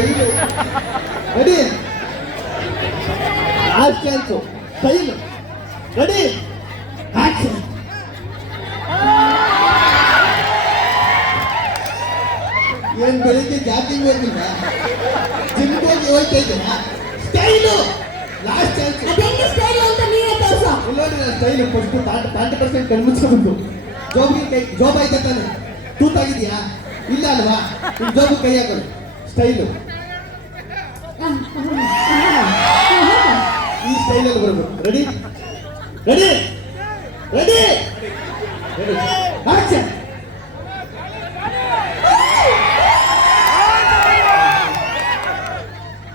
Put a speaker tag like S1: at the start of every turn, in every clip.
S1: Style ready last chance style ready action ಏನ್ ಬೆಳಿಗ್ಗೆ ಜಾತಿ ಹೋಗಿಲ್ಲ ಜಿಮ್ಗೆ ಹೋಗಿ ಹೋಗ್ತಾ ಇದ್ದೀರಾ? ಸ್ಟೈಲು ಲಾಸ್ಟ್ ಚಾನ್ಸ್
S2: ಸ್ಟೈಲ್ ಅಂತ ನೀವೇ ತೋರ್ಸು.
S1: ನೋಡಿ ನನ್ನ ಸ್ಟೈಲ್ ಫಸ್ಟ್ ತಾಂಟ ಪರ್ಸೆಂಟ್ ಕಣ್ಮುಚ್ಕೊಂಡು ಜೋಬಿಗೆ ಕೈ ಜೋಬ್ ಆಯ್ತಾ ತಾನೆ? ಇಲ್ಲ ಅಲ್ವಾ? ಜೋಬು ಕೈ ಹಾಕೋದು. ಸ್ಟೈಲು ಈ ಸ್ಟೈಲಲ್ಲಿ ಬರಬೇಕು ready ready ready ready action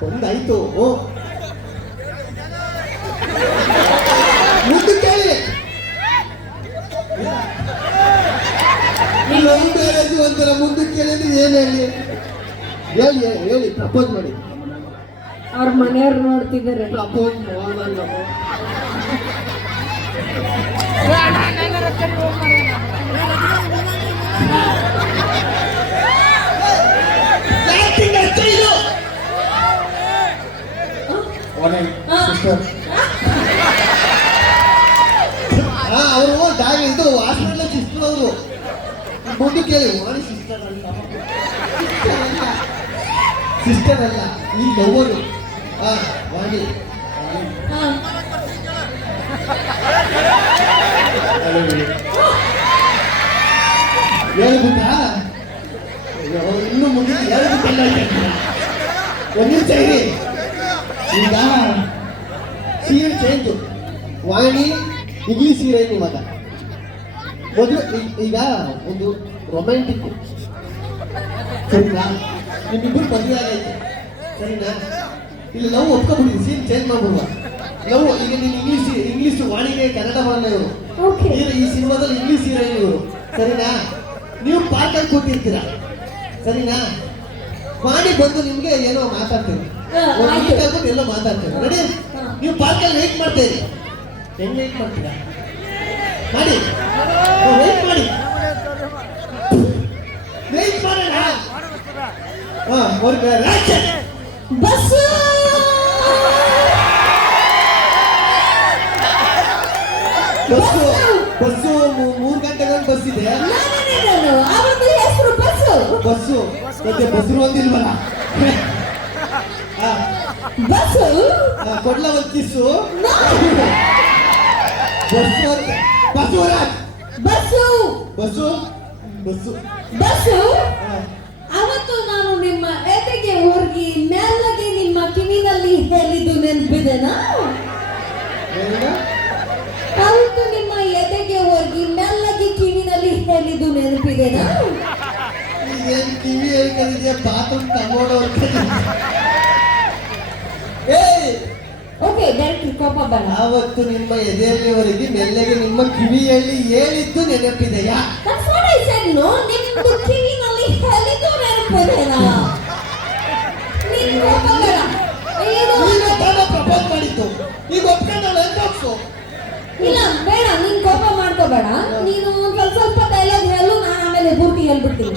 S1: ಒಂದಾಯ್ತು ಓ ಮುಂದೆ ಕೇಳಿ ಲವ್ ಮ್ಯಾರೇಜ್ ಒಂಥರ ಮುಂದಕ್ಕೆ ಕೇಳಿದ್ರೆ ಏನು ಹೇಳಿ ಹೇಳಿ ಹೇಳಿ ಪ್ರಪೋಸ್ ಮಾಡಿ
S2: ಅವ್ರ ಮನೆಯವ್ರು ನೋಡ್ತಿದ್ದಾರೆ.
S1: ಅವರು ಡಾಗ್ ಇದು ಹಾಸ್ಪಿಟಲ್ ಸಿಸ್ಟರ್ ಅವರು. ಮುಂದೆ ಕೇಳಿ ಮಾಡಿ ಸಿಸ್ಟರ್ ಅಲ್ಲ. ಸಿಸ್ಟರ್ ಅಲ್ಲ. ಈ ಲವರು ಹಾ ವಾಣಿ
S2: ಹಾ.
S1: ಹೇಳ್ಬಿಟ್ಟ ಇನ್ನು ಮುಂದೆ ಹೇಳ್ಬಿಟ್ಟಲ್ಲ ಒಂದು ನಿಮಿಷ ಇರಿ ಈಗ ಸೀರೆ ಚೇಂಜು ವಾಣಿ ಇಂಗ್ಲೀಷ್ ಹೀರೋಯಿನ್ ಇವಾಗ ಮೊದಲು ಈಗ ಒಂದು ರೊಮ್ಯಾಂಟಿಕ್ ಸರಿನಾ ನಿಮ್ಮಿಬ್ಬರು ಮದುವೆ ಆಗೈತೆ ಸರಿನಾ ಇಲ್ಲಿ ಲವ್ ಒಪ್ಕೊಂಡ್ಬಿಡಿ ಸೀನ್ ಚೇಂಜ್ ಮಾಡ್ಬಿಡುವ ಲವ್ ಈಗ ನೀನು ಇಂಗ್ಲೀಷ್ ಇಂಗ್ಲೀಷ್ ವಾಣಿಗೆ ಕನ್ನಡ ಮಾಡಲ್ಲ ಇವರು. ಈ ಸಿನಿಮಾದಲ್ಲಿ ಇಂಗ್ಲೀಷ್ ಹೀರೋಯಿನ್ ಇವರು. ಸರಿನಾ? ನೀವು ಪಾರ್ಕಲ್ಲಿ ಕೂತಿರ್ತೀರಾ? ಸರಿನಾ? ವಾಣಿ ಬಂದು ನಿಮ್ಗೆ ಏನೋ ಮಾತಾಡ್ತೀರಿ. ಎಲ್ಲೋ ಮಾತಾಡ್ತೀರಿ ರೆಡಿ ನೀವು ಪಾರ್ಕಲ್ಲಿ ವೇಟ್ ಮಾಡ್ತೀರಿ ಹೆಂಗ್ ವೇಟ್ ಮಾಡ್ತೀರಾ? ಮಾಡಿ. ವೇಟ್ ಮಾಡಿ. ವೇಟ್ ಮಾಡಿ ಹಾ ಅವ್ರಿಗೆ ರಾಕ್ಷಸ್
S2: ಬಸ್ಸು
S1: ಬಸ್ಸು ಬಸ್ಸು ಮೂರು ಗಂಟೆಗೆ ಬಸ್ ಇದೆ.
S2: ಅವ್ರದ್ದು ಹೆಸರು ಬಸ್ಸು.
S1: ಬಸ್ಸು ಮತ್ತೆ ಬಸ್ರು ಒಂದಿಲ್ವಲ್ಲ
S2: ಬಸ್ಸು?
S1: ಕೊಡ್ಲ ಒಂದು kiss. Bus Basavaraj
S2: bus
S1: bus. Bus
S2: bus. ಅವತ್ತು ನಾನು ನಿಮ್ಮ ಎದೆಗೆ ಹೋಗಿ ಮೆಲ್ಲಗೆ ನಿಮ್ಮ ಕಿವಿನಲ್ಲಿ ಹೇಳಿದ್ದು ನೆನಪಿದೆನಾ ಕಿವಿನಲ್ಲಿ ನೆನಪಿದೆ ನೆನಪಿದೆನಾ?
S1: ಈಗೇನ್ ಕಿವಿ ಹೇಳ್ಕೊಂಡಿದ್ಯಾ ಬಾತ್ರೂಮ್ ತಗೊಂಡು ಏಯ್!
S2: ಓಕೆ ಡೈರೆಕ್ಟ್ ಕೋಪ ಬರ
S1: ಆವತ್ತು ನಿಮ್ಮ ಎದೆಯಲ್ಲಿವರೆಗೆ ಮೆಲ್ಲಗೆ ನಿಮ್ಮ ಕಿವಿಯಲ್ಲಿ ಹೇಳಿದ್ದು ನೆನಪಿದೆಯಾ?
S2: ಕಿವಿನಲ್ಲಿ ಹೇಳಿದ್ದು ನೆನಪಿದೆನಾ? ಹೇಳ್ಬಿಡ್ತೀನಿ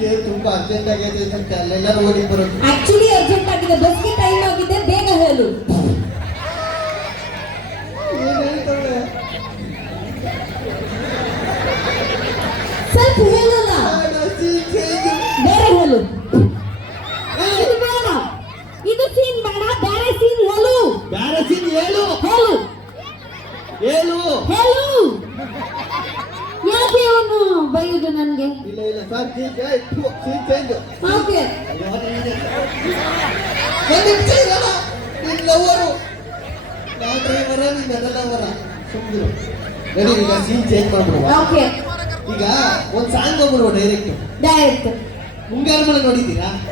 S1: ಈಗ ತುಂಬಾ ಅರ್ಜೆಂಟ್ ಆಗೈತೆ ಅಂತ ಅಲ್ಲೆಲ್ಲರೂ ಓದಿ ಬರೋದು.
S2: ಆಕ್ಚುಲಿ ಅರ್ಜೆಂಟ್ ಆಗಿದೆ ಬಸ್ಗೆ ಟೈಮ್ ಆಗಿದೆ ಬೇಗ ಹೇಳು. ಸ್ವಲ್ಪ ಹೇಳಲ್ಲ ಬೇರೆ ಹೇಳು. ಇದು ಬೇಡ. ಇದು ಸೀನ್ ಬೇಡ ಬೇರೆ ಸೀನ್ ಹೇಳು.
S1: ಬೇರೆ ಹೇಳು.
S2: ಹೇಳು.
S1: ಹೇಳು.
S2: ಬೈಯುದು ನನ್ಗೆ.
S1: ಇಲ್ಲ ಇಲ್ಲ ಸರ್ scene
S2: ಓಕೆ.
S1: ಅಯ್ಯೋ, ನನಗೆ. ಒಂದ್ ನಿಮಿಷ ಇರಲ್ಲ ನಿನ್ ಲವರು ನಾ ಡ್ರೈವರ ನಿನ್ನ ಲವರ ಸುಮ್ಮನೆ ರೆಡಿ ಈಗ ಸೀನ್ ಚೇಂಜ್ ಮಾಡ್ಬಿಡುವ.
S2: ಓಕೆ.
S1: ಈಗ ಒಂದ್ ಸಾಂಗ್ ಹೋಗ್ಬಿಡುವ ಡೈರೆಕ್ಟ್
S2: ಡೈರೆಕ್ಟ್
S1: ಮುಂಗಾರ ಮಳೆ ನೋಡಿದ್ದೀರಾ?